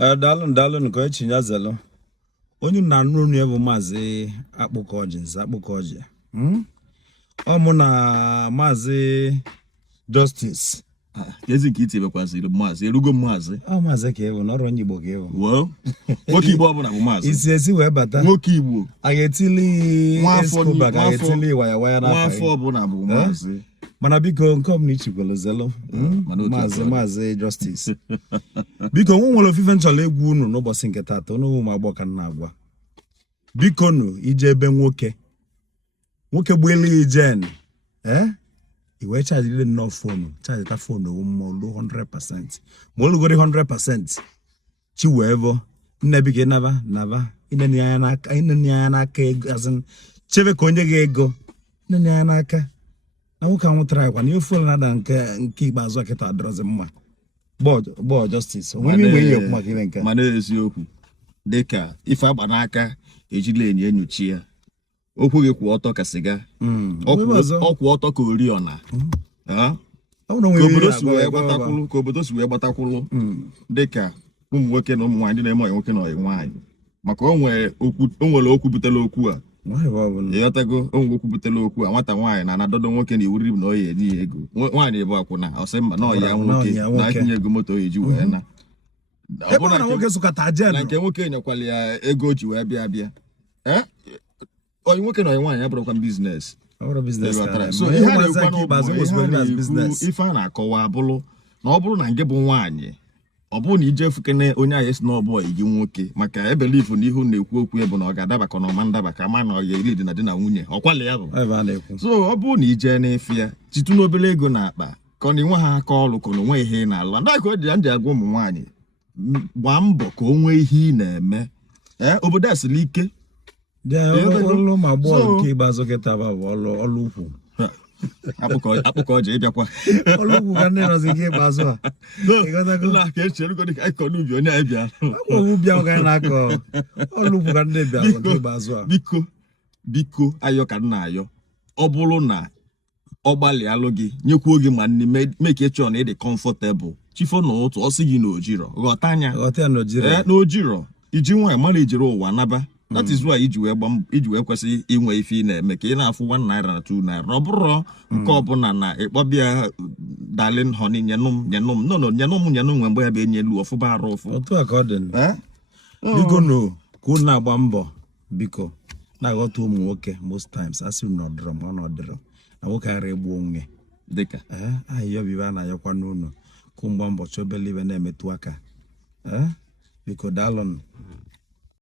Daalụ ka echinya zelo. Onye na-anụ onu bụ Maazị Akpu. Ọ mụ na Maazị Justice. Kezi ka iti bekwaziri Maazị erugo Maazị. Maazị ka ewu n'ọrụ onye Igbo ka ewu. Well, nwoke Igbo ọbụla bụ Maazị. Isi wee bata. Nwoke Igbo. A ga-etili Escobar, ga etili waya n'afọ. Nwafọ ọbụla bụ Maazị. Mana biko nke ọbụla ichikwelu zelo. Maazị Justice. Biko nwere ofufe nchọrọ egwu unu n'ụbọchị nke taata unu ma agbọ ka nna agwa. Biko nu ije ebe nwoke gbuelu ijen iwe charge no phone charge ta phone mo 100%. Mo lugori 100%. Chi wevo nne biko nava ineni anya n'aka ego azin chebe ka onye ga-ego ineni anya n'aka na nwoke anwụtara kwa na ofu na ada nke ikpeazụ akịta adọrọzi mma bo Justice onwe iwe ihe okwu maka ibe nke mana eziokwu dịka ife agba n'aka ejila enyochi ya okwu gị kwụ ọtọ ka siga ọkwụ ọtọ ka oriọna ka obodo si wee gbatakwụlụ dịka ụmụ nwoke na ụmụ nwaanyị na-eme ọyị nwoke na ọyị nwaanyị maka o nwere okwu butela okwu a ịghọtago onwe okwu butela okwu a nwata nwaanyị na anadodo nwoke na iwuriri na oyi enye ya ego nwaanyị bụ akwụna ọsị mba na ọya nwoke na itinye ego moto oyi ji wee na na nke nwoke nyekwala ya ego o ji wee bịa oyi nwoke na oyi nwaanyị abụrụkwa biznes so ihe a na-akọwa abụrụ na ọ bụrụ na nke bụ nwaanyị ọ bụrụ na ije fukene onye ahụ esi n'ọbụ igi nwoke maka ebelifu na ihu na-ekwu okwu ebe na ọ ga-adaba ka na ọma ndaba ka ma na ọ ga-eri dị na di na nwunye ọkwali ya bụ so ọ bụrụ na ije n'efe ya titu n'obere ego na akpa ka ọ na-enwe ha aka ọrụ ka na onwe ihe na-ala ndị aka ji agwa ụmụ nwaanyị gbaa mbọ ka o nwee ihe ị na-eme obodo a siri ike ọlụ ma gbọọ nke ịgbazụ kịta bụ ọlụ ukwu akpụkọ ọjị ịbịakwa ọlụ ukwu ka ndị nọzi nke ịgbazụ a ka echerugo dịka ịkọ n'ubi onye anyị bịa ubi ahụ ka anyị na-akọ ọlụ ukwu ka ndị bịa nke ịgbazụ a biko ayọ ka nna ayọ ọ bụrụ na ọ gbalịalụ gị nyekwuo gị ma nne make sure na ị dị comfortable chifo na ụtụ ọ sị gị na ojiro ghọta anya na ojiro iji nwaanyị mara ijiri ụwa naba that is why iji wee kwesị inwe ife ị na-eme ka ị na-afụ 1 naira na 2 naira ọ bụrụ nke ọbụla na ịkpọbịa darling honey nyenum nwe mgbe ya bụ enye elu ọfụba arụ ụfụ otu a ka ọ dị biko no ka unu na-agba mbọ biko na-aghọta ụmụ nwoke most times asị unu ọdịrọ ma ọ nọdịrọ na nwoke ghara egbu onwe dịka ahịhịa obibi a na-ayọkwa n'ụlọ ka mgba mbọchị obele ibe na-emetụ aka biko daalụ